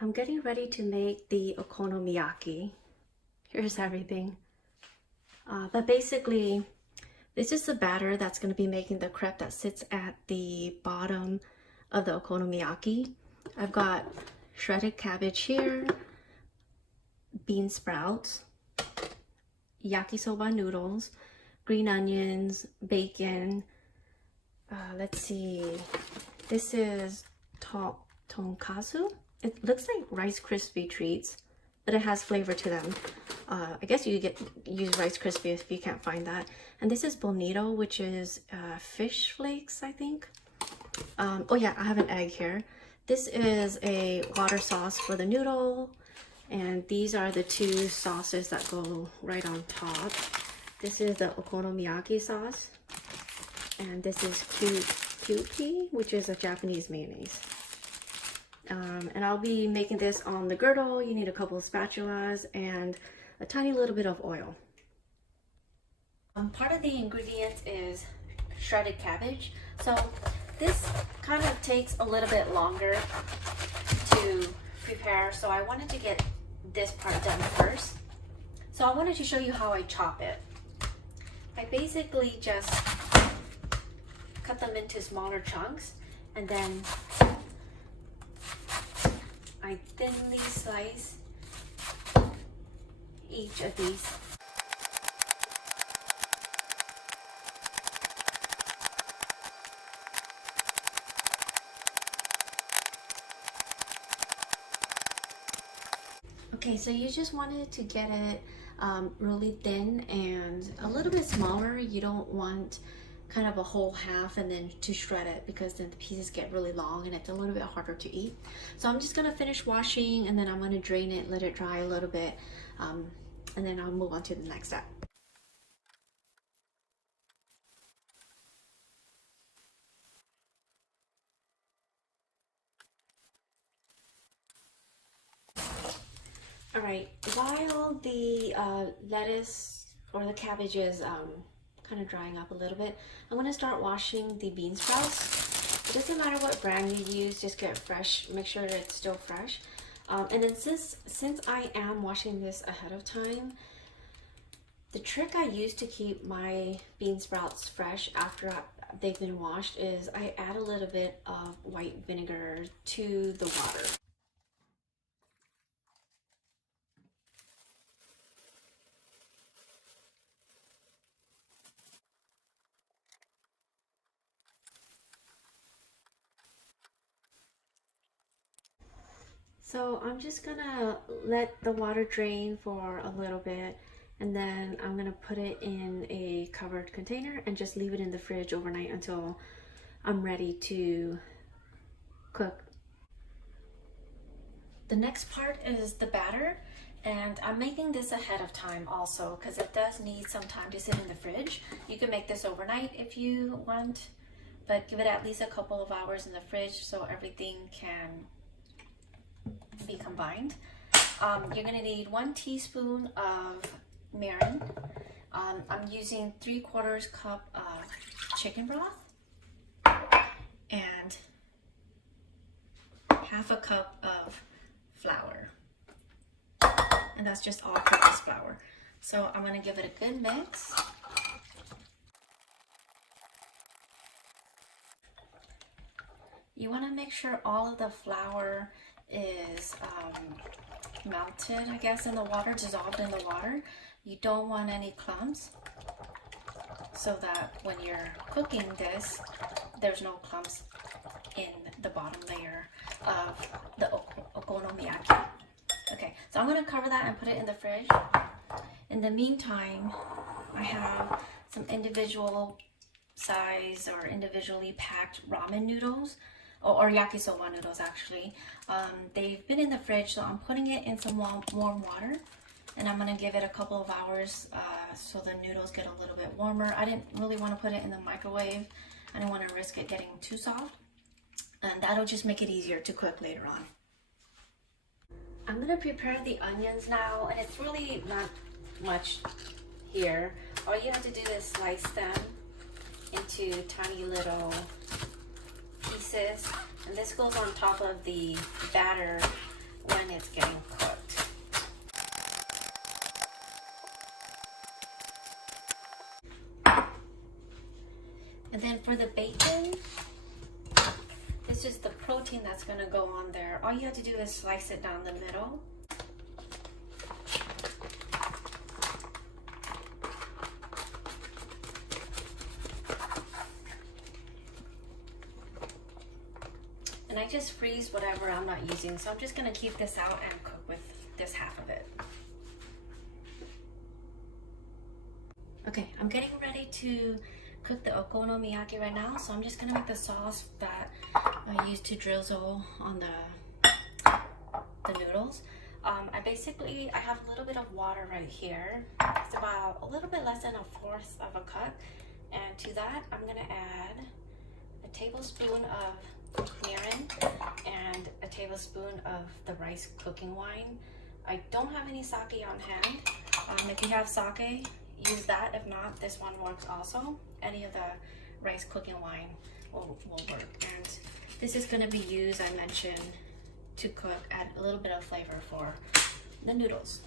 I'm getting ready to make the okonomiyaki. Here's everything. But basically, this is the batter that's going to be making the crepe that sits at the bottom of the okonomiyaki. I've got shredded cabbage here, bean sprouts, yakisoba noodles, green onions, bacon. Let's see, this is tonkatsu. It looks like Rice Krispie treats, but it has flavor to them. I guess you use Rice Krispie if you can't find that. And this is bonito, which is fish flakes, I think. Oh yeah, I have an egg here. This is a water sauce for the noodle, and these are the two sauces that go right on top. This is the okonomiyaki sauce, and this is Kewpie, which is a Japanese mayonnaise. And I'll be making this on the girdle. You need a couple of spatulas and a tiny little bit of oil. Part of the ingredients is shredded cabbage. So this kind of takes a little bit longer to prepare. So I wanted to get this part done first. So I wanted to show you how I chop it. I basically just cut them into smaller chunks, and then I thinly slice each of these. Okay, so you just wanted to get it really thin and a little bit smaller. You don't want kind of a whole half and then to shred it, because then the pieces get really long and it's a little bit harder to eat. So I'm just gonna finish washing, and then I'm gonna drain it, let it dry a little bit, and then I'll move on to the next step. All right, while the lettuce or the cabbage is kind of drying up a little bit, I'm gonna start washing the bean sprouts. It doesn't matter what brand you use, just get fresh, make sure that it's still fresh. And then since I am washing this ahead of time, the trick I use to keep my bean sprouts fresh after they've been washed is I add a little bit of white vinegar to the water. So I'm just gonna let the water drain for a little bit, and then I'm gonna put it in a covered container and just leave it in the fridge overnight until I'm ready to cook. The next part is the batter, and I'm making this ahead of time also because it does need some time to sit in the fridge. You can make this overnight if you want, but give it at least a couple of hours in the fridge so everything can be combined. You're gonna need 1 teaspoon of mirin. I'm using 3/4 cup of chicken broth and 1/2 cup of flour, and that's just all-purpose flour. So I'm gonna give it a good mix. You want to make sure all of the flour is melted, I guess, in the water, dissolved in the water. You don't want any clumps, so that when you're cooking this, there's no clumps in the bottom layer of the okonomiyaki. Okay, so I'm going to cover that and put it in the fridge. In the meantime, I have some individual size or individually packed ramen noodles, or yakisoba noodles actually. They've been in the fridge, so I'm putting it in some warm water, and I'm gonna give it a couple of hours so the noodles get a little bit warmer. I didn't really want to put it in the microwave. I didn't want to risk it getting too soft, and that'll just make it easier to cook later on. I'm gonna prepare the onions now, and it's really not much here. All you have to do is slice them into tiny little pieces, and this goes on top of the batter when it's getting cooked. And then for the bacon, this is the protein that's going to go on there. All you have to do is slice it down the middle. And I just freeze whatever I'm not using. So I'm just going to keep this out and cook with this half of it. Okay, I'm getting ready to cook the okonomiyaki right now. So I'm just going to make the sauce that I use to drizzle on the noodles. I have a little bit of water right here. It's about a little bit less than 1/4 of a cup. And to that, I'm going to add a tablespoon of mirin and a tablespoon of the rice cooking wine. I don't have any sake on hand. If you have sake, use that. If not, this one works also. Any of the rice cooking wine will work. And this is going to be used, I mentioned, to cook, add a little bit of flavor for the noodles.